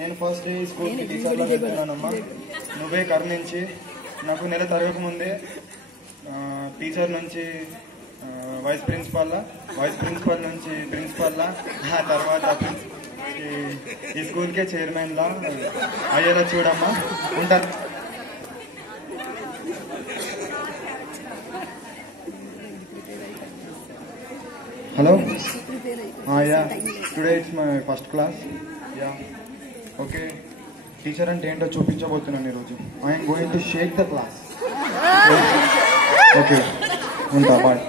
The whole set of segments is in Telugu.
నేను ఫస్ట్ డే స్కూల్కి టీచర్లో వెళ్తున్నానమ్మా. నువ్వే కరుణించి నాకు నెల తరగకముందే టీచర్ నుంచి వైస్ ప్రిన్సిపల్ నుంచి ప్రిన్సిపల్లా, ఆ తర్వాత ఈ స్కూల్కే చైర్మన్లా అయ్యేలా చూడమ్మా. ఉంటాను. Hello, ya, today it's my first class. Ya, okay. Teacher అంటే ఏంటో చూపించబోతున్నాను ఈరోజు. I'm going to shake the class. Okay, ఉంటా, bye.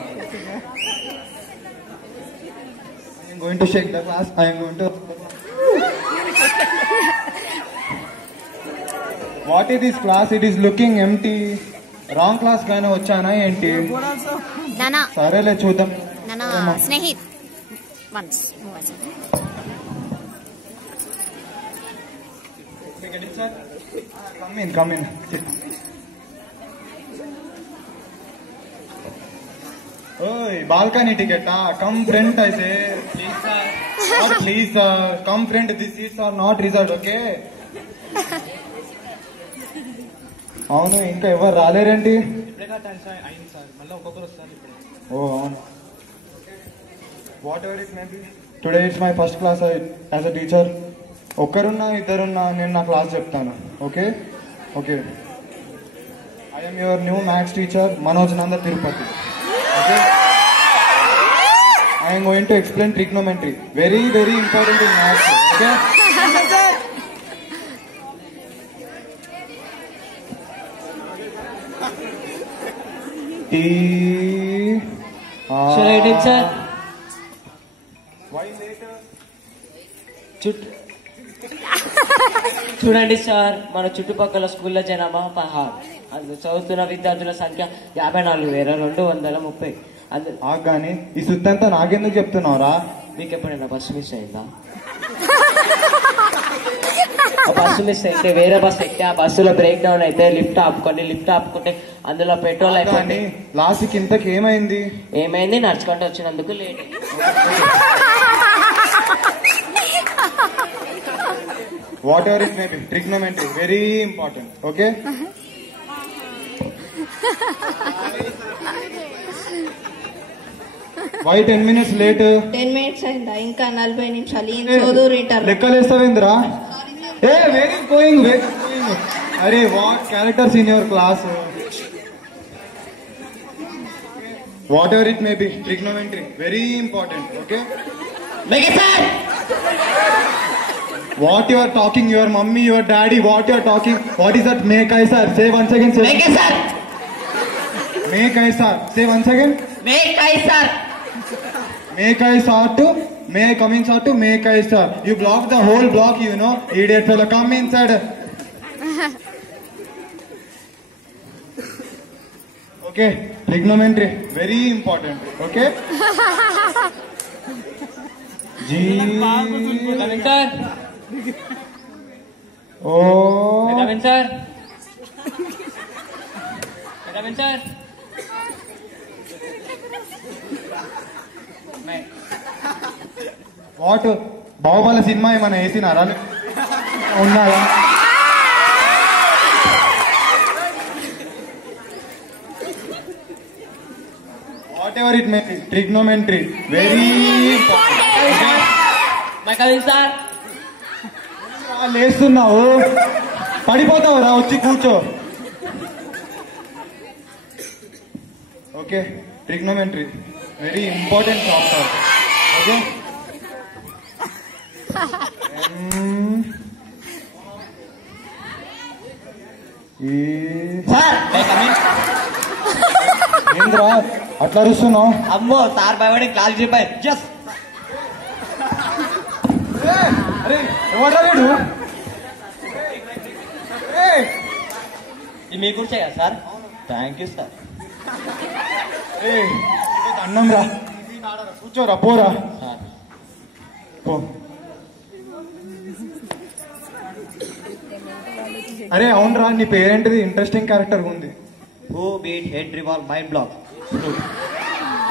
I'm going to shake the class. I'm going to what is this class? It is looking empty. Wrong class గానే వచ్చానా ఏంటి? సరేలే, చూద్దాం. Snehith come in. Oi, balcony ticket. Come front, I say. Please, sir. Not please, sir. Come front. These seats are not reserved, okay? అవును, ఇంకా ఎవరు రాలేరేంటి? ఓ అవును. Whatever it may be, today it's my first class as a teacher. ఒక్కరున్నా ఇద్దరున్నా నేను నా క్లాస్ చెప్తాను. Okay okay. I'm your new maths teacher Manoj Nanda Tirupati. Okay, I'm going to explain trigonometry. Very very important in maths. Okay, చూడండి సార్, మన చుట్టుపక్కల స్కూల్లో జనాభా 16. చదువుతున్న విద్యార్థుల సంఖ్య 54,230. కానీ ఈ సుత్తంతా నాకెందుకు చెప్తున్నావురా? మీకు ఎప్పుడైనా బస్సు మిస్ అయిందా? బస్సు మిస్ అయితే వేరే బస్సు ఎక్కి ఆ బస్సులో బ్రేక్ డౌన్ అయితే లిఫ్ట్ ఆపుకుంటే అందులో పెట్రోల్ అయిపోయింది. లాస్ట్కి ఇంతకు ఏమైంది? నడుచుకుంటూ వచ్చినందుకు late. Whatever it may be, trigonometry very important. Okay, why 10 minutes late? 10 minutes అయిందా? ఇంకా 40 నిమిషాలు. లెక్కలేస్తావేంద్రా? A very going. అరే what characters in your class? Whatever it may be, trigonometry very important. Okay, what you are talking, your mummy, your daddy, what you are talking, what is that? Make I sir, say once again, say. Make I sir. Make I sir, say once again. Make I sir. Make I sir to, may I come inside to make I sir. You block the whole block, you know, idiot fellow, come inside. Okay, trigonometry very important. Okay, G. Sir. Oh. Come in, sir. Come in, sir. What Baahubali cinema ఏమైనా వేసినారా? ఉన్నారా? Whatever it may be, trigonometry very sir. లేస్తున్నావు, పడిపోతావురా, వచ్చి కూర్చో. Okay, trigonometry very important chapter. Okay, ఏంద్రా అట్లా అరుస్తున్నావు? అమ్మో సార్ భయపడి క్లాస్ చెప్పారు. జస్ట్ అరే ఎవడ్రా వీడు? ఇది మీ కూర్చే కదా సార్? Thank you sir. అన్నం రా, కూర్చోరా, పోరా పో. అరే అవునరా, నీ పేరేంటిది? ఇంట్రెస్టింగ్ క్యారెక్టర్ ఉంది. Who beat head revolve mind block.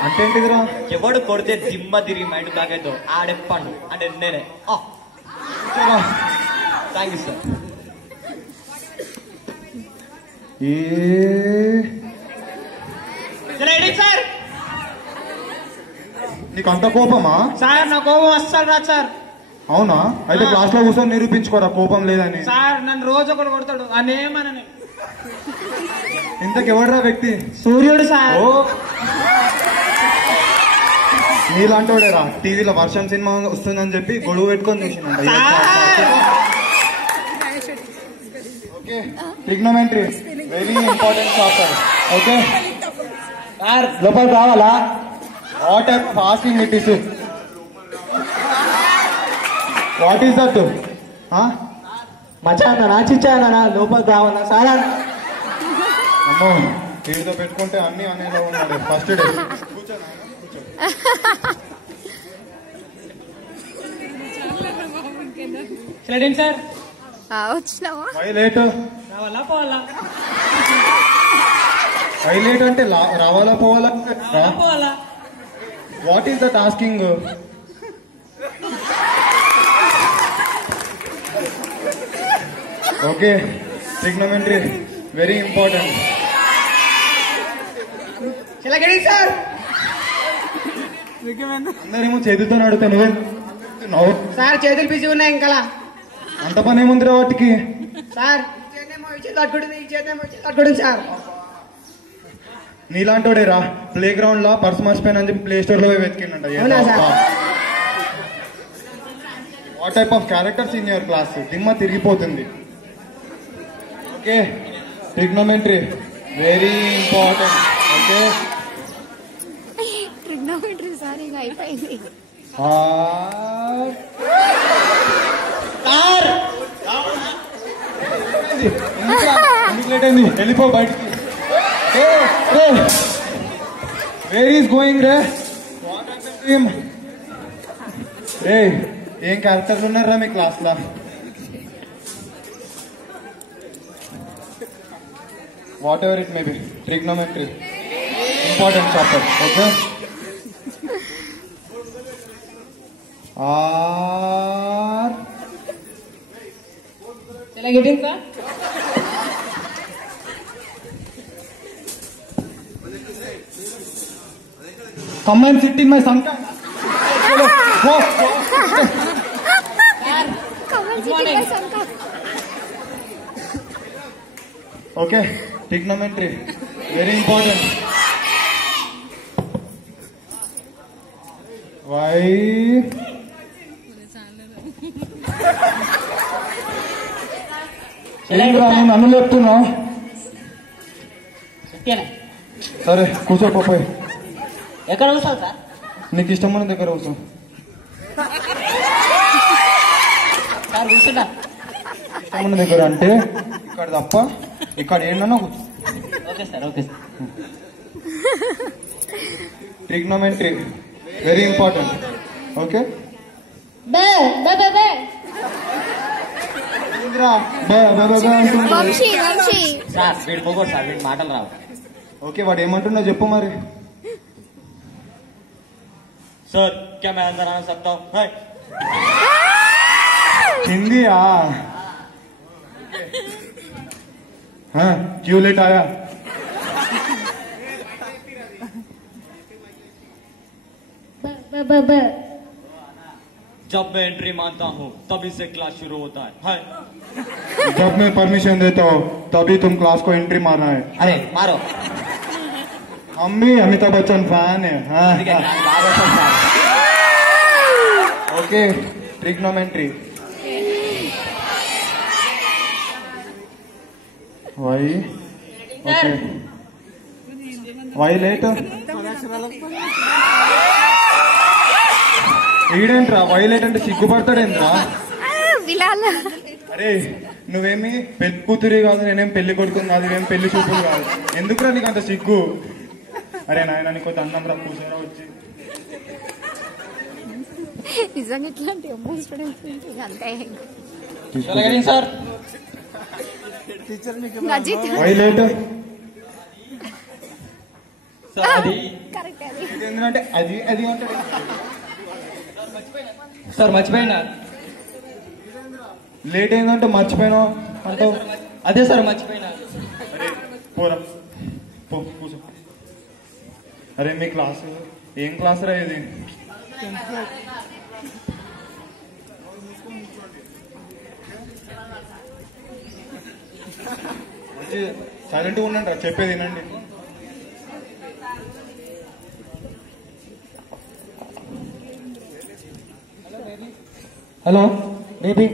అంటే ఏంటిదిరా? ఎవడు కొడితే దిమ్మ తిరిగి మైండ్ బ్లాక్ అవుతావు ఆడే పండు అంటే నేనే. Thank you sir. సార్ నీకు అంత కోపమా? సార్ నా కోపం అస్సలు రాదు సార్. అవునా? అయితే క్లాస్ లో కూర్చొని నిరూపించుకోరా కోపం లేదని. సార్ నన్ను రోజు ఒకటి కొడతాడు అనేమనని. ఇంతకెవడరా వ్యక్తి? సూర్యుడు సార్. ఓ నీలాంటోడేరా టీవీలో వర్షం సినిమా వస్తుందని చెప్పి గొడుగు పెట్టుకొని చూసినంట. Okay, trigonometry very important chapter. Okay sir లోపల కావాలా? What type of asking it is? What is that? మచానా చిచ్చానా లోపల కావాలా సార్? అమ్మో టీవీతో పెట్టుకుంటే అన్ని అనేలా ఉన్నాడు ఫస్ట్ డే. Sliding sir. వచ్చినావా? హైలైట్ రావాలా పోవాలా? హైలైట్ అంటే రావాలా పోవాలా? పోవాలా. What is that asking? Okay, trigonometry very important. Sliding sir. అందరేమో చేతులతో అడుగుతాను సార్ చేతులు బిజీ ఉన్నాయి ఇంకా. అంత పని ఏముందిరా వాటికి? Sir కట్టుకుంటుంది sir. నీలాంటోడే రా ప్లే గ్రౌండ్ లో పర్స్ మర్చిపోయిన అని చెప్పి ప్లే స్టోర్ లో వెతికిండంట. What type of characters in your class? దిమ్మ తిరిగిపోతుంది. Okay, trigonometry very important. Okay trigonometry sir ఇక అయిపోయింది. ఎందుకు లేట్ అయింది? వెళ్ళిపో బయటికి. వేర్ ఈస్ గోయింగ్ రే? రే ఏం క్యారెక్టర్లు ఉన్నారా మీ క్లాస్ లో? Whatever it may be, trigonometry important chapter. Okay are sliding sir. come and sit in my sanka. Go. Okay, trigonometry very important. Why? నన్ను చెప్తున్నావు? సరే కూర్చోపోయి. ఎక్కడ కూర్చోాలి సార్? నీకు ఇష్టమైన దగ్గర కూర్చో. సార్ కూర్చుంటా. ఇష్టమైన దగ్గర అంటే ఇక్కడ తప్ప ఇక్కడ ఏంటన్నా కూర్చో. Okay sir, okay sir. Trigonometry very important. Okay sir వీడు పోగొడు సార్, వీడి మాటలు రావు. ఓకే వాడు ఏమంటున్నా చెప్పు మరి. सर क्या मैं अंदर आ सकता हूँ? हिंदी हाँ क्यों लेट आया? जब मैं एंट्री मानता हूँ तभी से क्लास शुरू होता है। जब मैं परमिशन देता हूँ तभी तुम क्लास को एंट्री मारना है। अरे मारो, हम भी अमिताभ बच्चन फैन है। हाँ okay, trigonometry why. Okay why late ఈడేంట్రా వైలెట్ అంటే సిగ్గుపడతాడేంద్రా? అరే నువ్వేమి పెళ్లి కూతురి కాదు, నేనేం పెళ్లి కొడుకుని కాదు, నేనేం పెళ్లి చూపులు కాదు, ఎందుకురా నీకు అంత సిగ్గు? అరే నాయన నీకు అన్నం రా కూర్చోరా వచ్చి. నిజంగా ఇట్లాంటి అంతే సార్. వైలెట్ కరెక్ట్ అది ఎందుకంటే అది అది అంటాడు సార్. మర్చిపోయినా లేట్ అయిందంటే మర్చిపోయినావు అంటావు. అదే సార్ మర్చిపోయినా. అరే పోరా, పో కూర్చో. అరే మీ క్లాసు ఏం క్లాస్ రా ఇది? మంచి సైలెంట్గా ఉండండి, చెప్పేది వినండి. హలో బేబీ,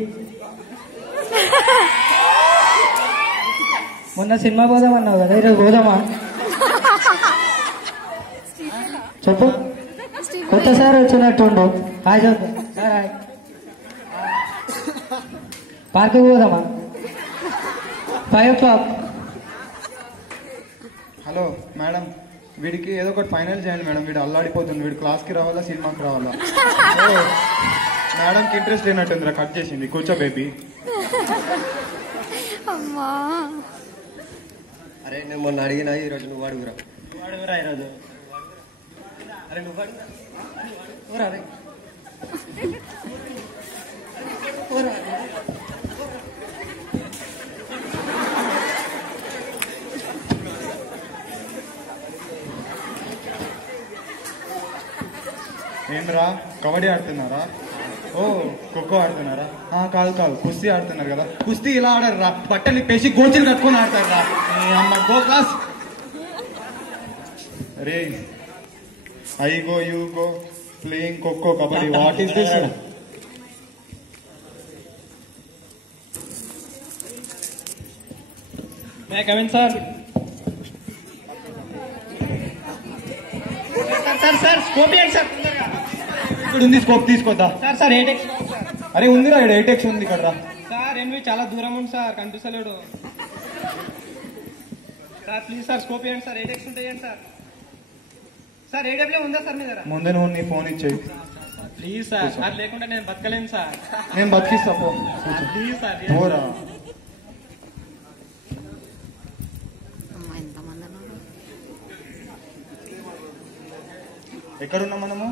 మొన్న సినిమా పోదామన్నావు కదా, ఈరోజు పోదామా? చెప్పు. కొత్త సార్ వచ్చినట్టుండు. హాయ్ చూద్దాం సార్. హాయ్. పార్క్కి పోదామా? 5 o'clock. హలో మేడం, వీడికి ఏదో ఒకటి ఫైనల్ చేయండి మేడం. వీడు అల్లాడిపోతుంది. వీడు క్లాస్కి రావాలా సినిమాకి రావాలా? మేడంకి ఇంట్రెస్ట్ లేనట్టుందిరా, కట్ చేసింది. కూర్చో బేబీ. అమ్మా అరే నేను మొన్న అడిగినా, ఈరోజు నువ్వు అడుగురా. అడుగురా ఈరోజు. అరే నువ్వు అడుగురా. రే. ఏంద్రా కబడ్డీ ఆడుతున్నారా? ఓ ఖోఖో ఆడుతున్నారా? కాదు కాదు, కుస్తీ ఆడుతున్నారు కదా. కుస్తీ ఇలా ఆడరు రా, బట్టలు పేసి గోచీలు కట్టుకొని ఆడతారు రా. అమ్మ గో క్లాస్. అరే I go you go playing kho kho kabaddi. What is this? May come in sir. Sir sir scope ఏంటి సార్? ఇక్కడ ఉంది స్కోప్, తీసుకోద్దా? Sir sir 8x. అరే ఉందిరా, ఇక్కడ 8x ఉంది ఇక్కడ రా. సార్ ఎన్వి చాలా దూరం ఉంది సార్, కనిపిస్తలేడు సార్. ప్లీజ్ సార్ స్కోప్ ఏంటి సార్? 8x ఉంటాయండి సార్. సార్ ఏడబ్ల్యూ ఉందా సార్ మీ దగ్గర? ముందే నువ్వు నీ ఫోన్ ఇచ్చేయి. ప్లీజ్ సార్, సార్ లేకుండా నేను బతకలేను సార్. నేను బతికిస్తా, పో ప్లీజ్ సార్. పోరా. అమ్మా ఎంతమంది ఉన్నారు? ఎక్కడున్నాం మనము?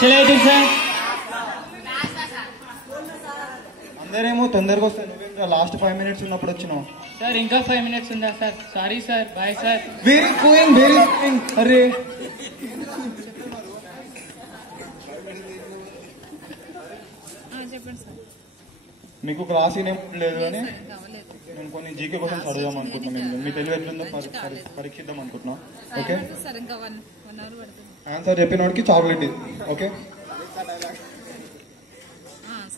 సార్ అందరేమో తొందరగా వస్తాను, నువ్వేంద్రా లాస్ట్ 5 minutes ఉన్నప్పుడు వచ్చినావు. సార్ ఇంకా 5 minutes ఉందా sir? Sorry sir, bye sir. Very going, very going. అరే చెప్పండి సార్. మీకు క్లాస్ ఏం లేదు అని నేను కొన్ని జీకే క్వశ్చన్స్ అడుగుదాం అనుకుంటున్నాను. మీ తెలివి ఎట్లుందో పరీక్షిద్దాం అనుకుంటున్నాం. ఓకే, సార్ ఇంకా 1 hour పడుతుంది. ఆన్సర్ చెప్పిన వాడికి చాక్లెట్ ఇది. ఓకే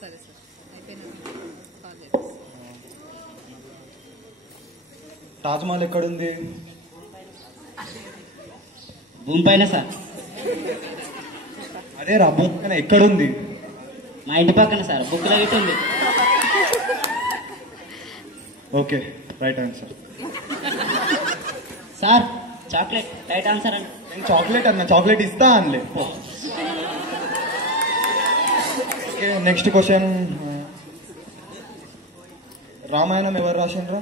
సరే సార్, అయిపోయినా తాజ్ మహల్ ఎక్కడుంది? భూమి పైన సార్. అదే రా, భూమి పైన ఎక్కడుంది? మా ఇంటి పక్కన సార్, బుక్ లో ఉంది. Okay, right answer. Sir chocolate right answer అండి. నేను చాక్లెట్ అన్నా, చాక్లెట్ ఇస్తా అనలే. Okay, next question. రామాయణం ఎవరు రాసిండ్రా?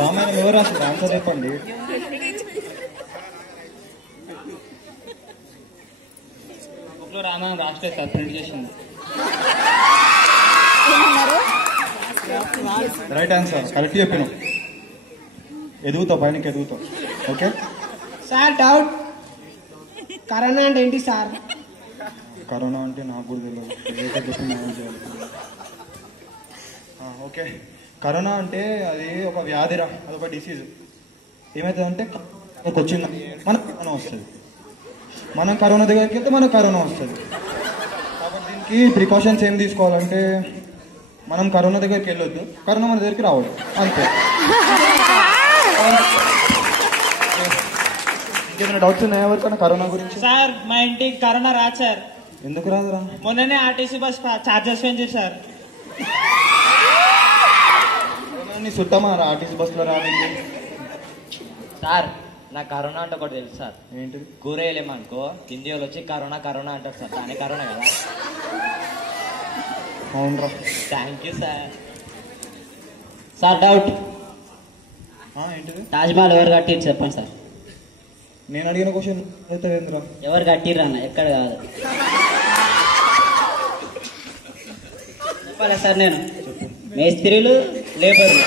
రామాయణం ఎవరు రాసిండ్రు? ఆన్సర్ చెప్పండి. బుక్ లో రామాయణం రాష్ట్రేట్ సార్, ప్రింట్ చేసింది. రైట్ ఆన్సర్, కరెక్ట్ చెప్పినావు. ఎదుగుతావు, పైనకి ఎదుగుతావు. ఓకే సార్ డౌట్, కరోనా అంటే ఏంటి సార్? కరోనా అంటే నాకు కూడా తెలియదు, ఏదైతే చెప్పి మేనేజ్ చేయాలి. ఓకే, కరోనా అంటే అది ఒక వ్యాధిరా, అదొక డిసీజ్. ఏమవుతుందంటే మనకు వచ్చింది మనకు కరోనా వస్తుంది, మనం కరోనా దగ్గరికి వెళ్తే మనకు కరోనా వస్తుంది. కాబట్టి దీనికి ప్రికాషన్స్ ఏం తీసుకోవాలంటే మనం కరోనా దగ్గరికి వెళ్ళొద్దు, కరోనా మన దగ్గరికి రావద్దు, అంతే. ఇంకేమైనా డౌట్స్ ఉన్నాయా ఎవరికైనా కరోనా గురించి? సార్ మా ఇంటికి కరోనా రాదు సార్. ఎందుకు రాదురా? మొన్ననే ఆర్టీసీ బస్ చార్జెస్ పెంచారు సార్. నీ సుట్టమా ఆర్టీసీ బస్సులో రానికి? సార్ నాకు కరోనా అంటే ఒకటి తెలుసు సార్. ఏంటిది? కూర వేయలేమనుకో హిందీ వాళ్ళు వచ్చి కరోనా కరోనా అంటారు సార్, దాని కరోనా కదా. అవునరా. Thank you sir. Sir doubt, ఏంటిది? తాజ్మహల్ ఎవరు కట్టిరు చెప్పండి సార్. నేను అడిగిన క్వశ్చన్ అవుతావేంద్రా? ఎవరు కట్టిర్రు అన్న, ఎక్కడ కాదు. చెప్పాలా సార్ నేను మేస్త్రీలు లేబర్లు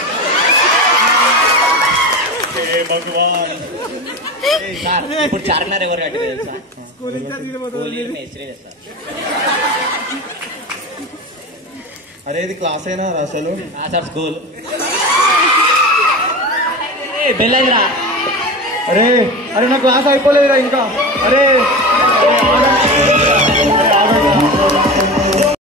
సార్ ఇప్పుడు చార్మినార్ ఎవరు కట్టలేదు సార్ కూలీలు మేస్త్రీలే సార్ అరే ఇది క్లాస్ అయినా అసలు సార్ స్కూల్ బెల్లైందిరా అరే అరే నా క్లాస్ అయిపోలేదురా ఇంకా అరే